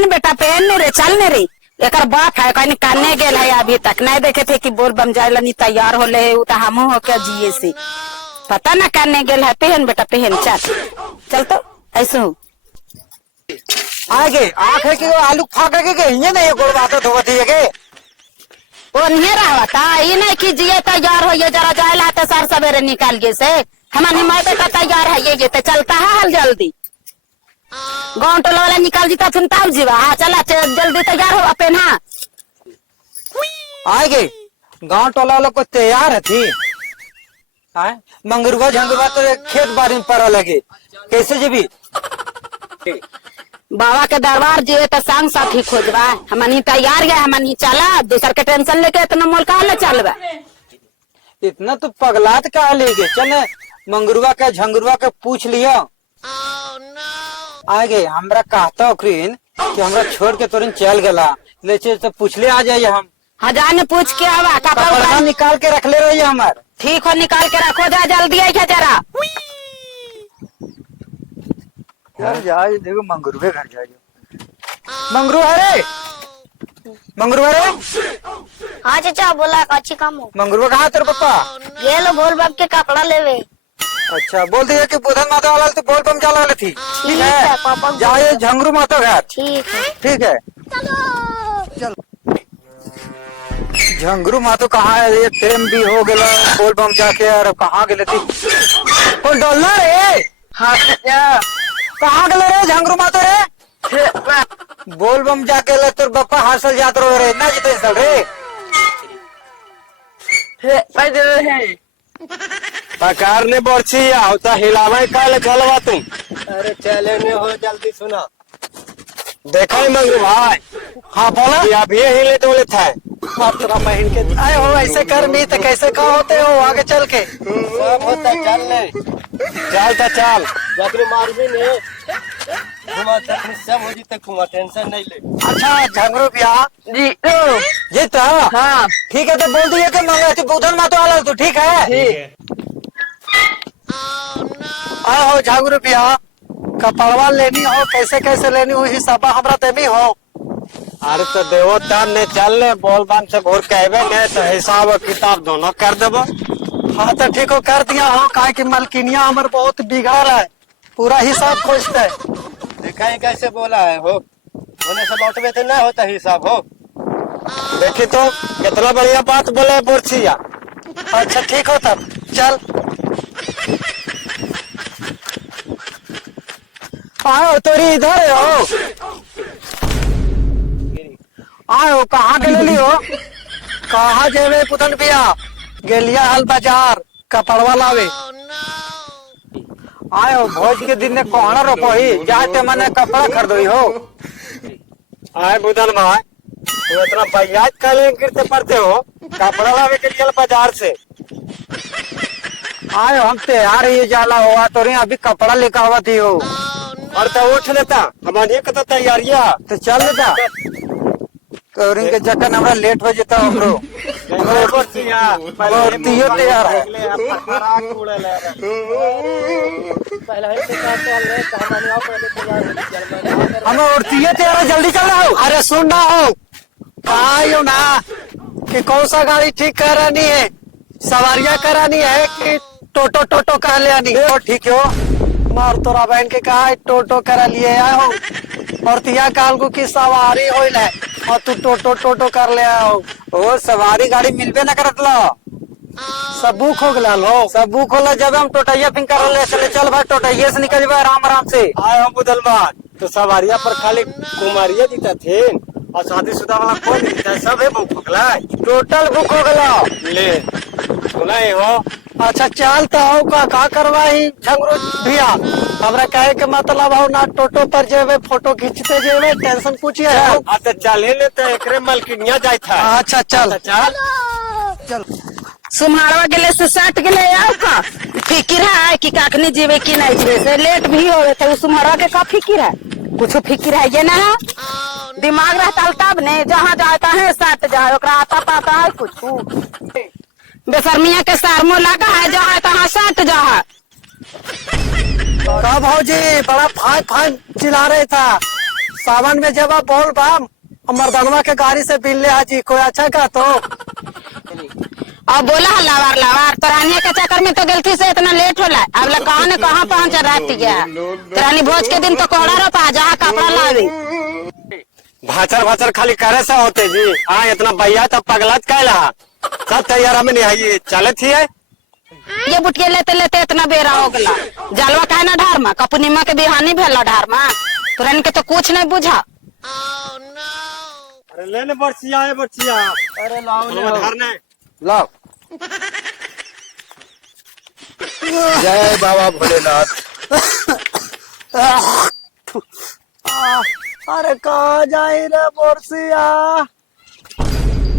पहन बेटा पहन ने रे, चल ने रे। एक बाप है कहीं काने गेल है, अभी तक नहीं देखे थे कि बोल बम जाए नहीं तैयार हो ले, हम हो क्या जिए से पता ना काने गेल है। पहन बेटा पहन, चल चल तो ऐसे हो आगे आखे की आलू फाक के ये नहीं गोड़ बात धोवत है के वो नहीं रहा था ये नहीं कि जिए तैयार हो, ये जरा जाए लाते सर सवेरे निकाल गए से हमारे माँ बेटा तैयार है, ये तो चलता है हाल जल्दी गाँव टोला वाला निकाल जीता सुनता हूँ जीवा। हाँ चला जल्दी तैयार हो अपन। हाँ आगे गांव टोला वालों को तैयार है थी मंगरुआ झंगरुआ तो खेत बाड़ी में पड़ा लगे कैसे जीबी बाबा के दरबार जिए तो संग साथी खोजबा, हमनी तैयार गए हमनी चला, दूसर के टेंशन लेके इतना मोल कहा ले चलबा। इतना तो पगलात कहा लेगे चले मंगरुआ के झंगरुआ के पूछ लियो। आगे हमरा कहता ओकरीन कि हमरा छोड़ के तोरिन चल गला ले तो पूछले आ जाइए हम। हजार ने पूछ के आवा कपड़ा निकाल के रख ले रही हमार। ठीक हो निकाल के रखो जा जल्दी आई जरा। यार जाए देखो मंगरुए घर जाइए। मंगरू अरे मंगरू अरे हाँ चाचा बोला अच्छी काम हो। मंगरुआ कहाँ तेरे पापा? ये लो बोल बाप के कपड़ा लेवे। अच्छा बोल दिया कि बुधन माता वाला तो बोल बम जाला वाली थी। ठीक है पापा जाए झंगरू माता घर। ठीक है ठीक है चल। झंगरू मातो कहाँ है? ये टाइम भी हो गया बोल बम जाके यार कहाँ गए थी बोल डोलना रे। हाँ कहाँ गए रे झंगरू मातो रे? बोल बम जाके ले तोर बप्पा हासल जात रहो रे ना जीते सल रे पकार ने बोर्ची होता हिलावे काले चलवा तुम। अरे चले में हो जल्दी सुना देखा ही मंगरू भाई। हाँ बोला ये अभी हिले डोले था तेरा बहन के आए हो ऐसे कर नहीं तो कैसे कहा होते हो आगे चल के सब होता चल ले चलता चल जाकर मार भी नहीं घुमा तक सब हो जीते घुमा टेंशन नहीं ले। अच्छा झंगरू भैया जी ये तो हाँ ठीक है तो बोल दिए कि मंगा तू बुधन मातो वाला तू ठीक है। आओ झंगरू भैया कपड़वा लेनी हो कैसे कैसे लेनी हो हिसाबा हमरा देनी हो। अरे तो देवो तब ने चल ले बोल बम से घूर कहबे ने तो हिसाब किताब दोनों कर देबो। हाँ तो ठीक हो कर दिया हो काहे की मलकिनिया हमर बहुत बिगड़ल है पूरा हिसाब खोजते है। देखा ही कैसे बोला है हो होने से लौटवे तो ना होता हिसाब हो। देखी तो कितना बढ़िया बात बोले बोर्चिया। अच्छा ठीक हो तब चल। आओ तोरी इधर हो आओ कहाँ गेली हो? कहाँ जेबे पुतन भैया? गेलिया हल बाजार कपड़वा लावे। आयो भोज के दिन ने कोहना रोको ही जाते मने कपड़ा खरीदोई हो। आए बुधन भाई तू इतना बयाज काले गिरते पड़ते हो कपड़ा लावे के लिए बाजार से। आयो हम तैयार ही जाला हुआ तो अभी कपड़ा लेकर आवा थी हो। और तो उठ लेता हमारी तो तैयारियां तो चल लेता तो के जखन हमरा लेट हो जाता हमरो तियो तैयार है। हम औरतिये तैयार है जल्दी चल रहा हो। अरे सुन ना हो कहा ना कि कौन सा गाड़ी ठीक करानी है सवारियां करानी है कि टोटो टोटो कह ले आनी हो। ठीक हो मार तोरा बहन के कहा टोटो करा लिए आए हो और तिया काल को की सवारी हो और तू टोटो टोटो कर ले आओ। ओ सवारी गाड़ी मिलबे ना करत लो सब बुक हो गया लो सब बुक होला जब हम टोटैया फिंग कर ले चले चल भाई टोटैया से निकल जाए आराम आराम से। आए हम बुदलमान तो सवारिया पर खाली कुमारिया जीता थे और शादीशुदा वाला कोई नहीं जीता सब है बुक हो गया टोटल बुक हो गया ले सुना ही हो। अच्छा चलता हो का करवाही झंगरू भैया हमरा कहे के मतलब हो ना टोटो पर जेबे फोटो खींचते जेबे टेंशन पूछिए। अच्छा चल ही लेते एकरे मलकिनिया जाय था। अच्छा चल चल चल सुम्हारवा गेले से सट गेले आओ का फिकिर है कि काखनी जीवे की नहीं जीवे से लेट भी हो गए थे सुम्हारवा के का फिकिर है कुछ फिकिर है ये ना दिमाग रहता तब ने जहाँ जाता है सट जाए ओकरा आता पाता है कुछ बेशर्मिया के सारमो लगा है जहाँ तहाँ सट जा। भौजी बड़ा फाय फाय चिल्ला रहे था सावन में जब आप बोल बाम मर्दनवा के गाड़ी से बिल ले हाजी कोई अच्छा का तो और बोला लावार लावार तोरानी के चक्कर में तो गलती से इतना लेट होला। अब ल कहाँ ने कहाँ पहुँच रात गया। तोरानी भोज के दिन तो कोड़ा रोपा जहाँ कपड़ा लावी। भाचर भाचर खाली करे से होते जी। हाँ इतना भैया तो पगलत कैला सब तैयार हमें नहीं है चले थी है। ये बुटके लेते लेते इतना बेरा हो गला। जलवा काहे ना ढार में कपुनिमा के बिहानी भेला ढार में तोरानी के तो कुछ नहीं बुझा। अरे लेने बर्चिया है बर्चिया। अरे लाओ धरने लाओ। जय बाबा भोलेनाथ। अरे कहाँ जाई रे बोरसिया।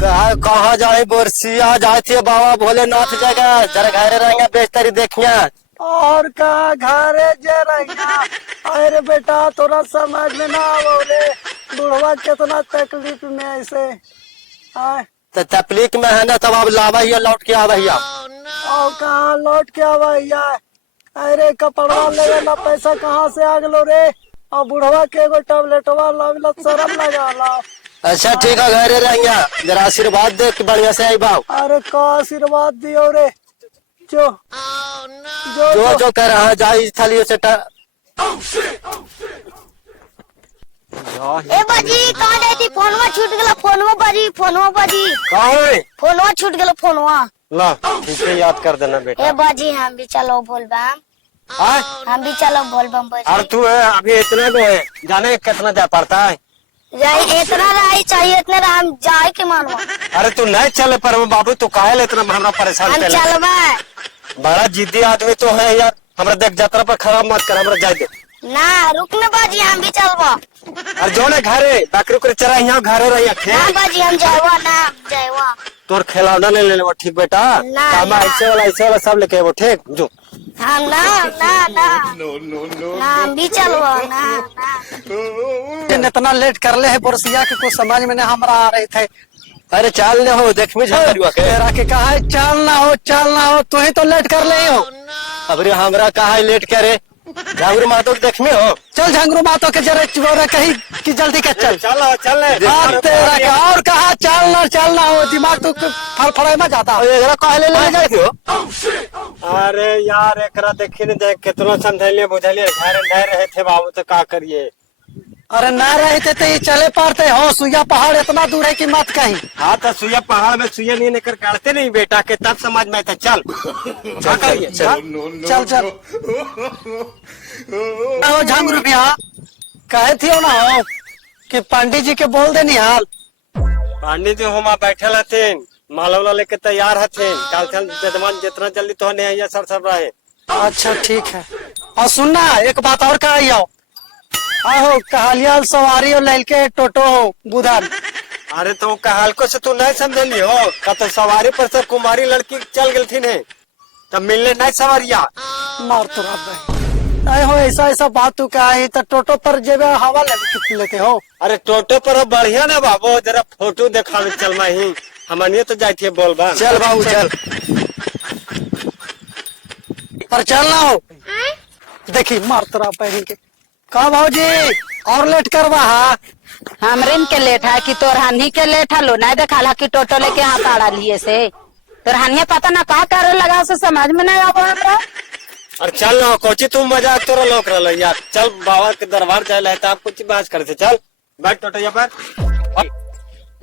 कहाँ जाए बोरसिया जाते बाबा भोलेनाथ जगह जरा घर रहेंगे बेचतरी देखिया। और कहाँ घरे जे रहिया। अरे बेटा तोरा समझ में ना आवो रे बुढ़वा कितना तकलीफ में ऐसे। तो तकलीफ में है ना तब अब लावा ही लौट के आ भैया। और कहाँ लौट के आवा भैया। अरे कपड़ा ले ना पैसा कहाँ से आ गलो रे। और बुढ़वा के एगो टैबलेटवा लाविला शरम लगा ला। अच्छा ठीक है घरे रहेंगे जरा आशीर्वाद दे के बढ़िया से आई बाबू। अरे का आशीर्वाद दियो रे जो जो जो कर रहा जाई थाली से ए बाजी कहाँ गई थी। फोनवा छूट गया। फोनवा बाजी कहाँ है फोनवा छूट गया। फोनवा ला ठीक है याद कर देना बेटा। ए बाजी हम भी चलो बोलबम। हाँ? हम भी चलो बोलबम बाजी। और तू है अभी इतना जो है जाने कितना जा पड़ता है। जाई इतना रही चाहिए इतने हम जाए के मानवा। अरे तू नहीं चले पर वो बाबू तू काहे ले इतना हमरा परेशान हम कर चलबे। बड़ा जिद्दी आदमी तो है यार। हमरा देख यात्रा पर खराब मत कर हमरा जाए दे। ना रुकने बाजी हम भी चलबा। और जो ने घरे बकरी उकरी चरा यहाँ घरे रही ना बाजी हम जाएवा ना जाएवा। तोर खिलौना ले ले वो ठीक बेटा। ना, काम ना। ऐसे वाला सब लेके वो ठीक जो। हम ना हम भी चलबा ना। इतना लेट कर ले है बोरसिया के कुछ समझ में नहीं हमरा आ रहे थे। अरे चाल ले हो देख में झगड़ुआ के तेरा के कहा है चाल ना हो तू ही तो लेट कर ले हो। अबरे हमरा कहा लेट करे झांगरू मातो के देख में हो। चल झंगरू मातो के जरा चोरा कहीं कि जल्दी के चल। चल बात तेरा के और कहा चलना हो दिमाग तो फड़फड़ाई में जाता हो। जरा कहा ले जाए हो। अरे यार एकरा देखी नहीं देख कितना समझलिए बुझलिए घर नहीं रहे थे बाबू तो का करिए। अरे ना रहते तो ये चले पारते हो। सुइया पहाड़ इतना दूर है कि मत कहीं। हाँ तो सुइया पहाड़ में सुइया नहीं लेकर काटते नहीं बेटा के तब समझ में था। चल क्या करिए चल हो झंगरू भैया कहे थे ना हो कि पंडित जी के बोल देनी हाल। पंडित जी हम बैठे रहते मालवला लेके तैयार हथे काल चल जजमान जितना जल्दी तो नहीं सर रहे। अच्छा ठीक है। और सुनना एक बात और कहा आहो कहलिया सवारी और ललके टोटो हो बुधन। अरे तो कहल को से तू नहीं समझली हो का तो सवारी पर से कुमारी लड़की चल गई थी ने तब मिलने नहीं सवारिया मार तो रब हो ऐसा बात तू कहा है तो टोटो पर जेबे हवा लेते हो। अरे टोटो पर बढ़िया ना बाबू जरा फोटो दिखावे चल ही हमनिए तो जाती है बोलबा। चल बाबू चल पर चलना हो देखी मार तो रब के का भाजी और लेट करवा। हमरिन के लेट है कि तोर हानि के लेट है लो नहीं देखा कि टोटो लेके हाथ आड़ा लिए से तोर हानि पता ना का करे लगा से समझ में नहीं आवा हमरा। और चल ना कोची तुम मजाक तोरा लोक रहा यार। चल बाबा के दरबार जाए तो आप कुछ बात करे थे। चल बैठ टोटो पर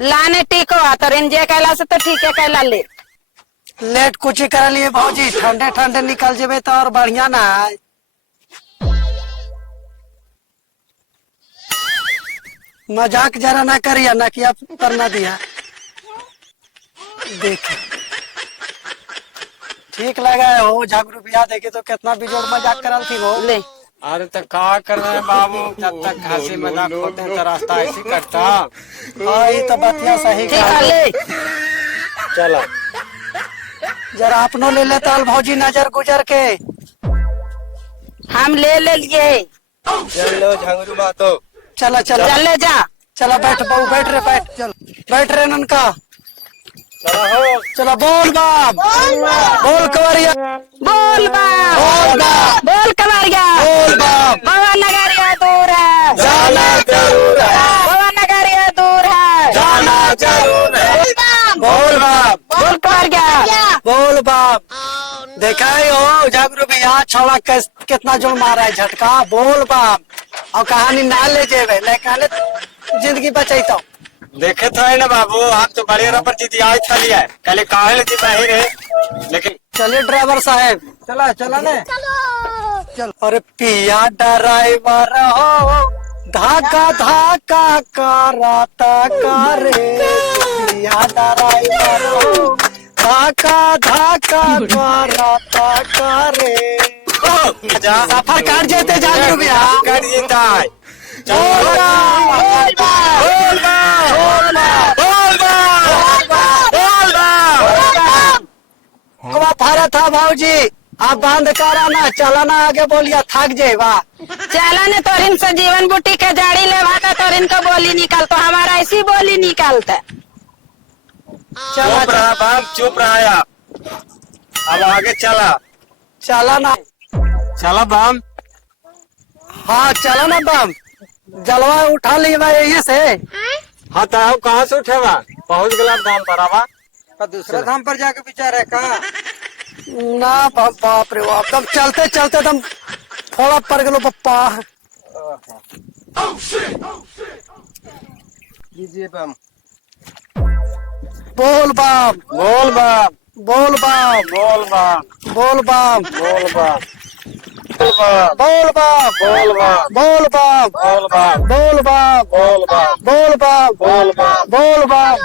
लाने टीको तोरिन जे कहला से तो ठीक है कहला लेट कुछ कर लिए भाजी ठंडे निकल जेबे तो और बढ़िया ना है। मजाक जरा ना करिया ना कि आप करना दिया देख ठीक लगा है हो झगड़ू बिया देखे तो कितना बिजोड़ मजाक करल थी वो ले। अरे तो का कर रहे हैं बाबू जब तक हंसी मजाक होते हैं तो रास्ता ऐसी करता। हाँ ये तो बतिया सही ठीक है ले चलो जरा अपनो ले लेता भौजी नजर गुजर के हम ले लिए। चल लो झांगरू मातो चला चल ले जा। चला बैठ बहू बैठ रे बैठ चल बैठ रे ननका चलो हो चला बोल बाप बोल कवरिया बोल बा बोल बाप बोल कवरिया बोल बाप बाबा नगरिया दूर है जाना जरूर है, बाबा नगरिया दूर है, जाना जरूर है। बोल बाप, बोल पार गया। बोल बाप। देखा ही हो झगड़ू भैया छोड़ा कितना जोर मारा है झटका। बोल बाप। और कहानी ना ले जेबे लेकिन जिंदगी बचैता। देखे तो है ना बाबू, हम तो बड़े रबर जीती आज था लिया है, कल काहे लेती बाहर है, लेकिन चलिए ड्राइवर साहब चला चला ने चल। अरे पिया ड्राइवर हो धाका धाका कराता करे, पिया ड्राइवर हो धाका धाका कराता करे। सफर काट जेते जान भैया कर देता है। बोल बोल बा, बोल फारा था भाजी। आप बंद करा ना चला ना आगे बोलिया थक जाएगा। चला ने तोरिन से जीवन बूटी के जाड़ी ले भाता तोरिन को बोली निकाल तो हमारा ऐसी बोली निकालता। चला चुप रहा बाप, चुप रहा आप, अब आगे चला। चला ना। चला बाम। हाँ चला ना बम। जलवा उठा लिया यही से। हाँ तो कहाँ से उठेगा, पहुँच गया धाम पर आवा। दूसरा धाम पर जाके विचार है का ना बाप। बाप रे बाप तब चलते चलते तुम थोड़ा पड़ गलो पप्पा। दीजिए बम। बोल बाप बोल बाप, बोल बाप बोल बाप, बोल बाप बोल बाप, बोल बाप, बोल बाप बोल बाप, बोल बाप बोल बाप, बोल बाप बोल बाप, बोल बाप बोल बाप,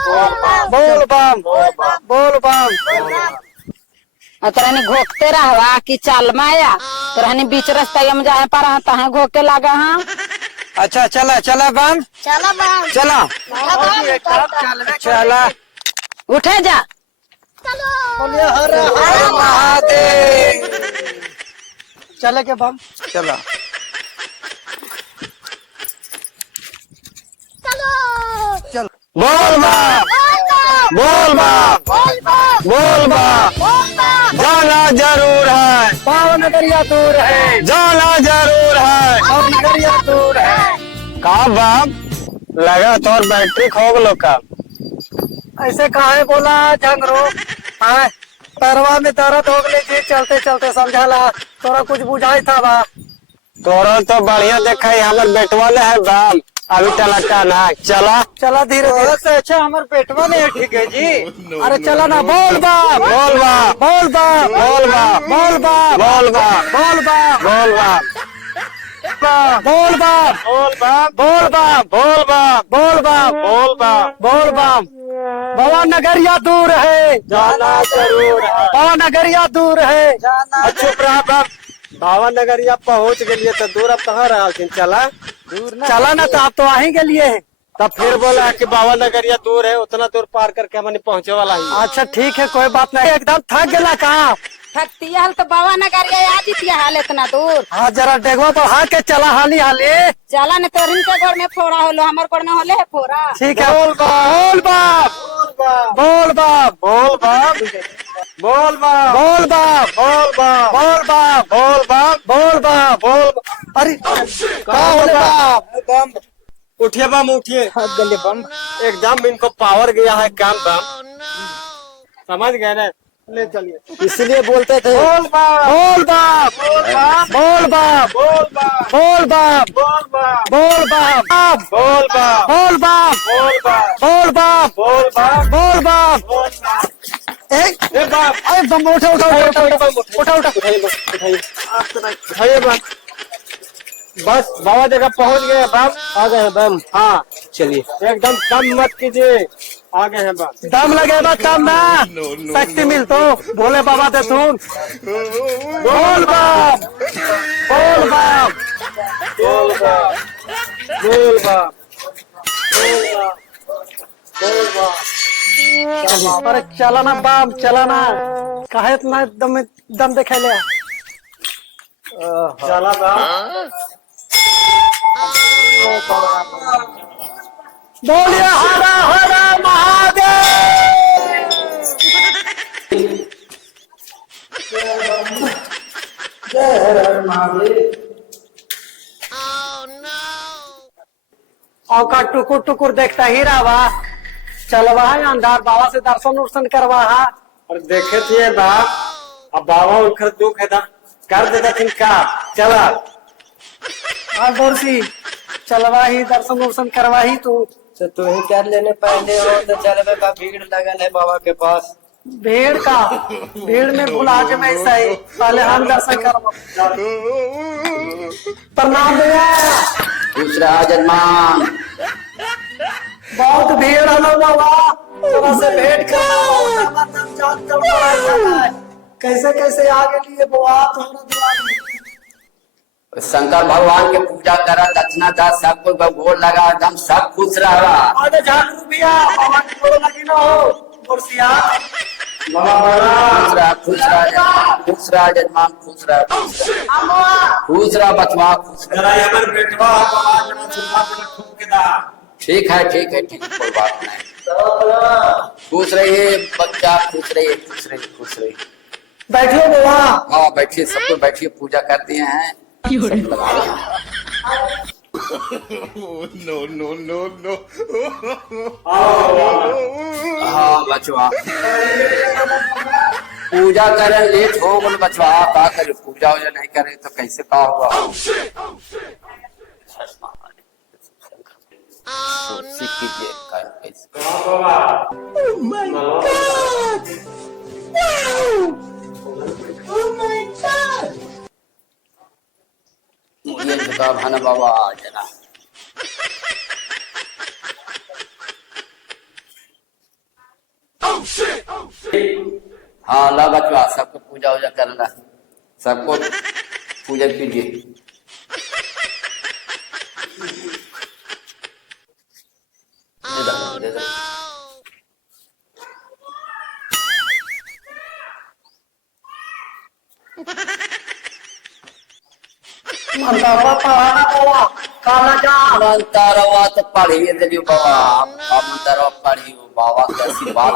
बोल बाप बोल बाप, बोल बाप। और तोरानी घोकते रहवा कि चाल माया तोरानी बीच रास्ता में जाए पर तहाँ घोके लगा। हाँ अच्छा चला चला बम चलो बम चला चला। उठे जा। बोलिए हर हर महादेव। चले के बम चला। चल बोल बाप, बोल बाप, बोल बाप, जाना जरूर है, पावन नगरिया दूर है, जाना जरूर है। पावन नगरिया दूर है। कहा बाप, लगा तो और बैटरी खो गलो का। ऐसे काहे बोला झंगरो। हाँ पैरवा में दर्द हो गले जी चलते चलते समझाला तोरा कुछ बुझाई था बा। तोरा तो बढ़िया देखा है, हमार बेटवा ने है बाप, अभी टलका ना चला। चला धीरे धीरे से। अच्छा हमारे पेटवा नहीं ठीक है जी। अरे चला ना। बोल बाप बोल बाप, बोल बाप बोल बाप, बोल बाप बोल बाप, बोल बाप बोल बाप, बोल बाप बोल बाप, बोल बाप बोल बाप, बोल बाप बोल बाप, बोल बाप। भवन नगरिया दूर है, जाना जरूर है। भवन नगरिया दूर है। चुप रहा बाप, भावन नगरिया पहुँच गए तो दूर अब कहाँ रहा चला। चला ना तो आप तो आ ही के लिए। तब फिर बोला कि बावन नगरिया दूर है, उतना दूर पार करके हमने पहुँचे वाला ही। अच्छा ठीक है कोई बात नहीं। एकदम थक गया कहाँ। थकतिया हल तो बाबा नगरिया आ जीतिया हाल इतना दूर। हाँ जरा डेगवा बढ़ा के चला हाली हाली। चला ने तोरिन के घर में फोड़ा होलो हमार घर में होले है फोड़ा। ठीक है। बोल बाप बोल बाप बोल बाप, बोल बाप, बोल बाप बोल बाप, बोल बाप बोल बाप, बोल बाप बोल। अरे कहाँ हो बाप। बम उठिए, बम उठिए। गले बम। एकदम इनको पावर गया है काम बम, समझ गए ना। ले चलिए, इसलिए बोलते थे। बोल बाप, बोल बाप बोल बाप, बोल बाप बोल बाप, बोल बाप बोल बाप, बोल बाप बोल बाप, बोल बाप बोल बाप, बोल बाप बोल बाप, बोल बाप। बोल बाप। एक ए बाप, अरे बम उठा उठा उठा उठा उठा उठा। उठाइए बाप। बस बाबा जगह पहुंच गए बाप, आ गए हैं बम। हाँ चलिए, एकदम कम मत कीजिए, आ गए हैं बाप। दम लगेगा कम ना शक्ति मिल तो भोले बाबा दे सुन। बोल बाप बोल बाप बोल बाप, बोल बाप, बोल बाप, बोल बाप। अरे चला ना बाप चला ना। काहे इतना दम दम दिखा ले। चला बाप। बोलिए हरा हरा महादेव। और का टुकुर टुकुर देखता ही रहा। चलवा है अंधार बाबा से दर्शन उर्शन करवा है। और देखे थे बाप, अब बाबा उनका दुख है था, कर देता थिन का। चला हाँ डोरसी चलवा ही दर्शन उर्शन करवा ही तू। तो तू ही कर लेने पहले हो तो चल का भीड़ लगल है बाबा के पास। भीड़ का भीड़ में भुला के मैं सही पहले हम दर्शन करवा। प्रणाम भैया। दूसरा जन्मान बहुत भीड़ है ना बाबा, थोड़ा से भेंट करना है। कैसे कैसे आगे लिए बाबा तुम्हारा द्वार। शंकर भगवान के पूजा करा, दक्षिणा दा, सब कोई गोल लगा, एकदम सब खुश रहा। आगे झाड़ रुपया बाबा की गोड़ लगी ना हो कुर्सिया। खुश रहा, खुश रहा, खुश रहा जजमान, खुश रहा, खुश रहा बचवा, खुश रहा। ठीक है ठीक है ठीक है, कोई बात नहीं। खुश रहिए बच्चा, खुश रहिए, खुश रहिए, खुश रहिए। बैठिए बाबा। हाँ बैठिए, सब लोग बैठिए, पूजा कर दिए हैं। हाँ बचवा पूजा करे, लेट हो बोले बचवा, का करे पूजा वूजा नहीं करे तो कैसे का होगा। कीजिए कैसे। ये झुका भाना बाबा जना। हाँ ला बचवा, सबको पूजा वूजा करना, सबको पूजा कीजिए। मंतावा पढ़ाना बाबा काला जा। मंतारवा तो पढ़िए दिलियो बाबा, आप मंतारवा पढ़ियो बाबा के आशीर्वाद।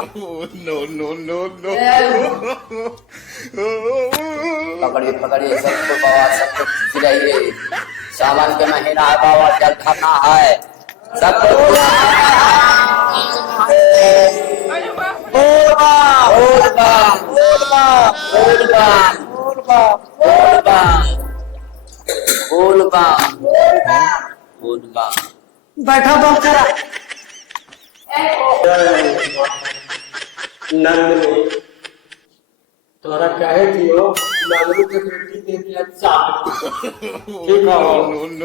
पकड़िए पकड़िए सबको बाबा, सबको खुश रहिए। सावन के महीना है बाबा, जल खाना है सबको। बैठा बम करा। नंदनी तोरा कहे दियो नंदनी के बेटी दे दिया चार। ठीक हो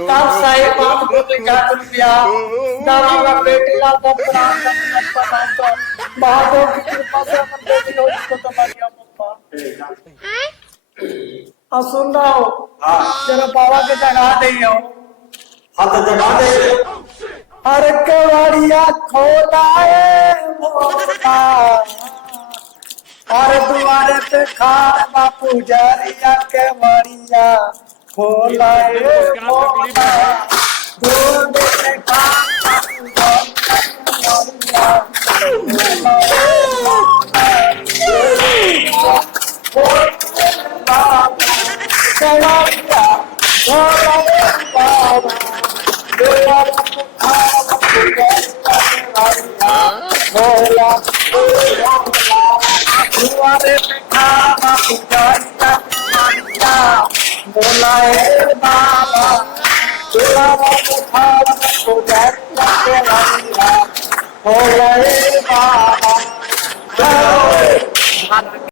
तब सही बात बोले का रुपया दादा का बेटी ला तब प्राण का तो महादेव की कृपा से अपन बेटी हो इसको तो मारिया पप्पा। अब सुन रहा हो जरा बाबा के जगा दे हो। हाँ तो जगा दे। अरे केवड़िया खोला है भोला, और दुआरे पे खाड़ बापू जरिया केवड़िया खोला है भोला, दूर पे खाड़ बापू जरिया बाबा